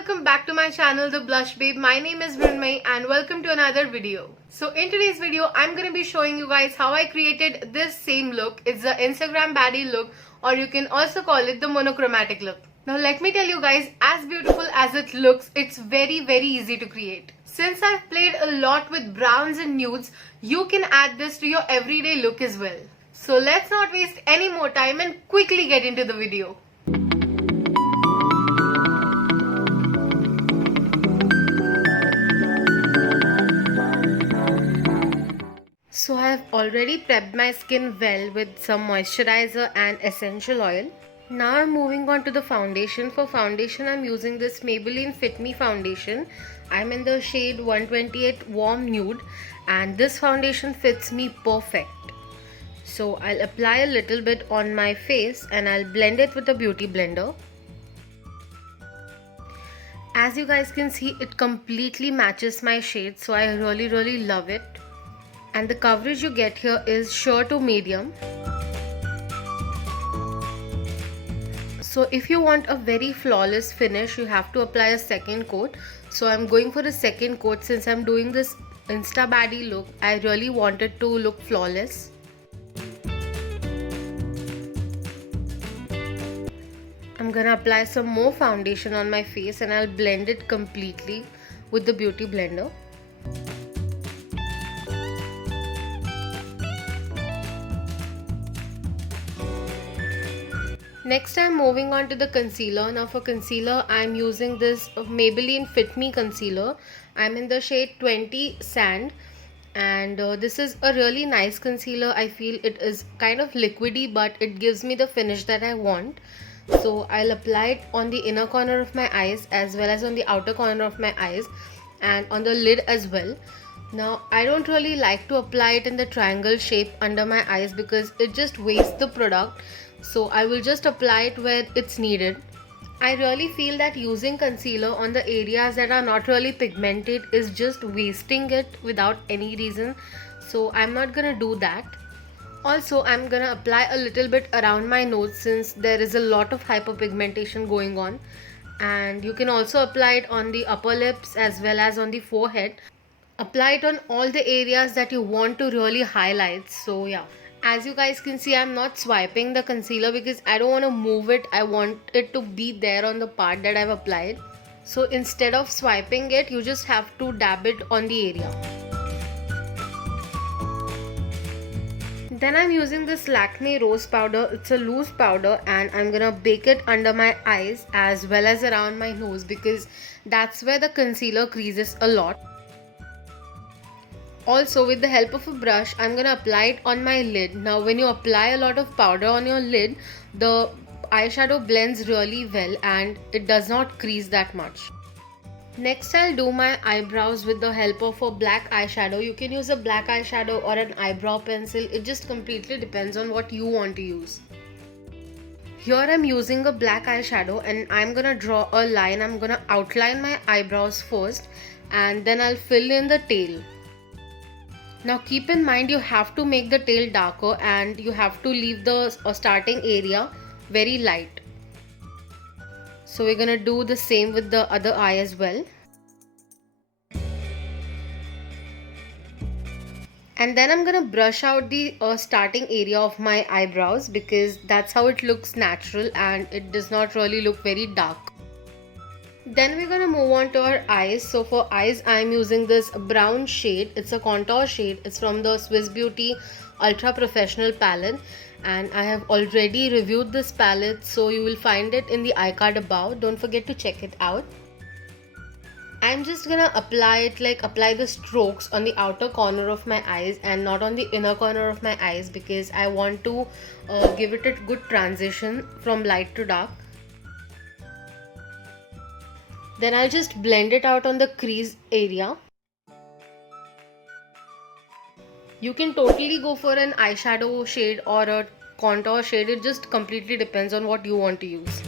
welcome back to my channel The Blush Babe. My name is Mrinmay and welcome to another video. So in today's video I'm going to be showing you guys how I created this same look. It's the Instagram baddie look, or you can also call it the monochromatic look. Now let me tell you guys, as beautiful as it looks, it's very easy to create. Since I've played a lot with browns and nudes, you can add this to your everyday look as well. So let's not waste any more time and quickly get into the video. So I have already prepped my skin well with some moisturizer and essential oil. Now I'm moving on to the foundation. For foundation I'm using this Maybelline Fit Me foundation. I'm in the shade 128 Warm Nude and this foundation fits me perfect. So I'll apply a little bit on my face and I'll blend it with a beauty blender. As you guys can see, it completely matches my shade, so I really love it. And the coverage you get here is sheer to medium. So if you want a very flawless finish, you have to apply a second coat. So I'm going for a second coat since I'm doing this Insta baddie look. I really wanted to look flawless. I'm gonna apply some more foundation on my face and I'll blend it completely with the beauty blender. Next I'm moving on to the concealer. Now for concealer I'm using this Maybelline Fit Me concealer. I'm in the shade 20 Sand and this is a really nice concealer. I feel it is kind of liquidy but it gives me the finish that I want. So I'll apply it on the inner corner of my eyes as well as on the outer corner of my eyes and on the lid as well. Now I don't really like to apply it in the triangle shape under my eyes because it just wastes the product. So I will just apply it where it's needed. I really feel that using concealer on the areas that are not really pigmented is just wasting it without any reason. So I'm not gonna do that. Also I'm gonna apply a little bit around my nose since there is a lot of hyperpigmentation going on. And you can also apply it on the upper lips as well as on the forehead. Apply it on all the areas that you want to really highlight. So yeah. As you guys can see, I'm not swiping the concealer because I don't want to move it. I want it to be there on the part that I've applied. So instead of swiping it, you just have to dab it on the area. Then I'm using this Lakme Rose Powder. It's a loose powder and I'm gonna bake it under my eyes as well as around my nose because that's where the concealer creases a lot. Also with the help of a brush, I'm gonna apply it on my lid. Now when you apply a lot of powder on your lid, the eyeshadow blends really well and it does not crease that much. Next I'll do my eyebrows with the help of a black eyeshadow. You can use a black eyeshadow or an eyebrow pencil. It just completely depends on what you want to use. Here I'm using a black eyeshadow and I'm gonna draw a line. I'm gonna outline my eyebrows first and then I'll fill in the tail. Now keep in mind you have to make the tail darker and you have to leave the starting area very light. So we're gonna do the same with the other eye as well. And then I'm gonna brush out the starting area of my eyebrows because that's how it looks natural and it does not really look very dark. Then we're gonna move on to our eyes. So for eyes I'm using this brown shade. It's a contour shade. It's from the Swiss Beauty Ultra Professional palette and I have already reviewed this palette, so you will find it in the iCard above. Don't forget to check it out. I'm just gonna apply the strokes on the outer corner of my eyes and not on the inner corner of my eyes because I want to give it a good transition from light to dark. Then I'll just blend it out on the crease area. You can totally go for an eyeshadow shade or a contour shade. It just completely depends on what you want to use.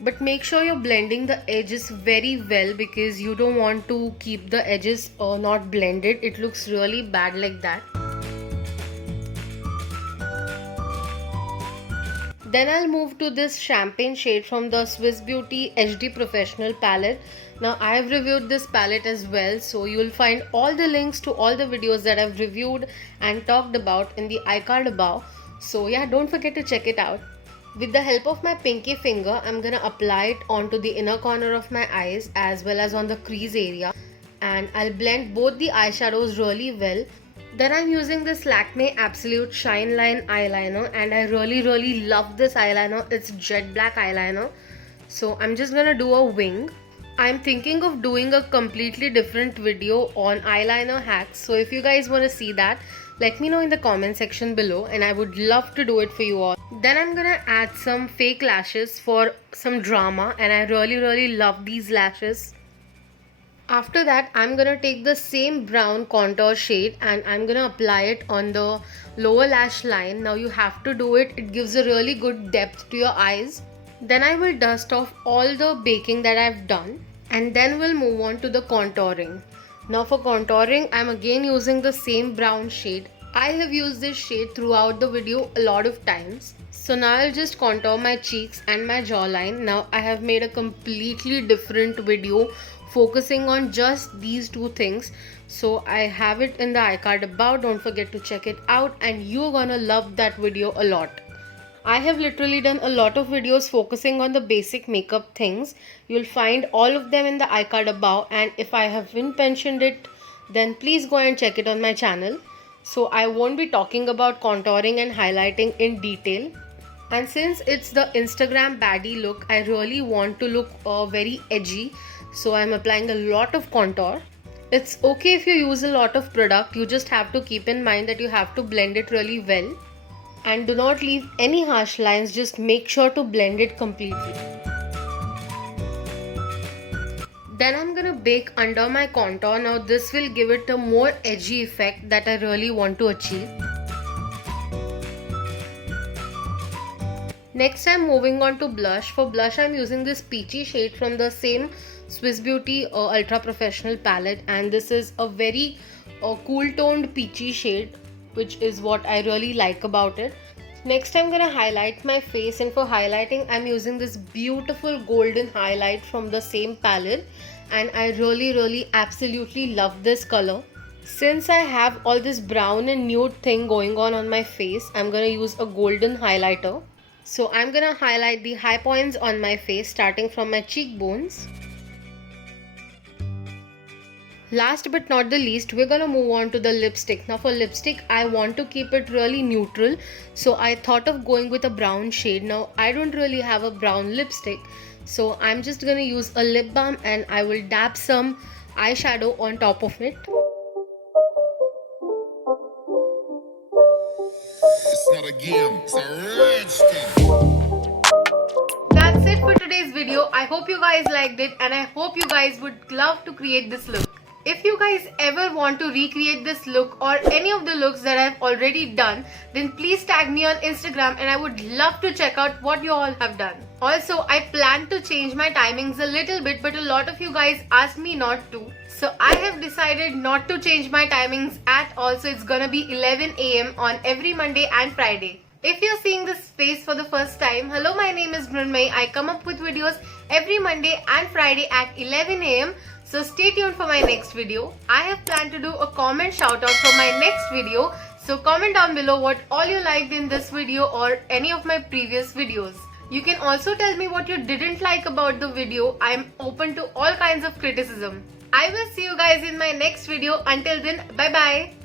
But make sure you're blending the edges very well because you don't want to keep the edges not blended. It looks really bad like that. Then I'll move to this champagne shade from the Swiss Beauty HD Professional palette. Now I have reviewed this palette as well, so you will find all the links to all the videos that I've reviewed and talked about in the iCard above. So yeah, don't forget to check it out. With the help of my pinky finger, I'm gonna apply it onto the inner corner of my eyes as well as on the crease area, and I'll blend both the eyeshadows really well. Then I'm using this Lakme Absolute Shine Line eyeliner, and I really love this eyeliner. It's jet black eyeliner. So I'm just gonna do a wing. I'm thinking of doing a completely different video on eyeliner hacks. So if you guys want to see that, let me know in the comment section below, and I would love to do it for you all. Then I'm gonna add some fake lashes for some drama, and I really love these lashes. After that, I'm gonna take the same brown contour shade and I'm gonna apply it on the lower lash line. Now you have to do it. It gives a really good depth to your eyes. Then I will dust off all the baking that I've done, and then we'll move on to the contouring. Now for contouring, I'm again using the same brown shade. I have used this shade throughout the video a lot of times. So now I'll just contour my cheeks and my jawline. Now I have made a completely different video focusing on just these two things. So I have it in the iCard above. Don't forget to check it out, and you're gonna love that video a lot. I have literally done a lot of videos focusing on the basic makeup things. You'll find all of them in the iCard above, and if I haven't mentioned it, then please go and check it on my channel. So I won't be talking about contouring and highlighting in detail. And since it's the Instagram baddie look, I really want to look very edgy. So I'm applying a lot of contour. It's okay if you use a lot of product. You just have to keep in mind that you have to blend it really well. And do not leave any harsh lines, just make sure to blend it completely. Then I'm gonna bake under my contour. Now this will give it a more edgy effect that I really want to achieve. Next I'm moving on to blush. For blush I'm using this peachy shade from the same Swiss Beauty Ultra Professional palette, and this is a very cool toned peachy shade, which is what I really like about it. Next I'm gonna highlight my face, and for highlighting I'm using this beautiful golden highlight from the same palette, and I really absolutely love this color. Since I have all this brown and nude thing going on my face, I'm gonna use a golden highlighter. So I'm gonna highlight the high points on my face starting from my cheekbones. Last but not the least, we're gonna move on to the lipstick. Now for lipstick, I want to keep it really neutral, so I thought of going with a brown shade. Now I don't really have a brown lipstick, so I'm just gonna use a lip balm and I will dab some eyeshadow on top of it. It's not a game, it's a rich thing. That's it for today's video. I hope you guys liked it, and I hope you guys would love to create this look. If you guys ever want to recreate this look or any of the looks that I've already done, then please tag me on Instagram and I would love to check out what you all have done. Also, I plan to change my timings a little bit, but a lot of you guys asked me not to. So I have decided not to change my timings at all. So it's gonna be 11 AM on every Monday and Friday. If you're seeing this face for the first time, hello, my name is Mrunmayee. I come up with videos every Monday and Friday at 11 AM. So stay tuned for my next video. I have planned to do a comment shout out for my next video. So comment down below what all you liked in this video or any of my previous videos. You can also tell me what you didn't like about the video. I am open to all kinds of criticism. I will see you guys in my next video. Until then, bye bye.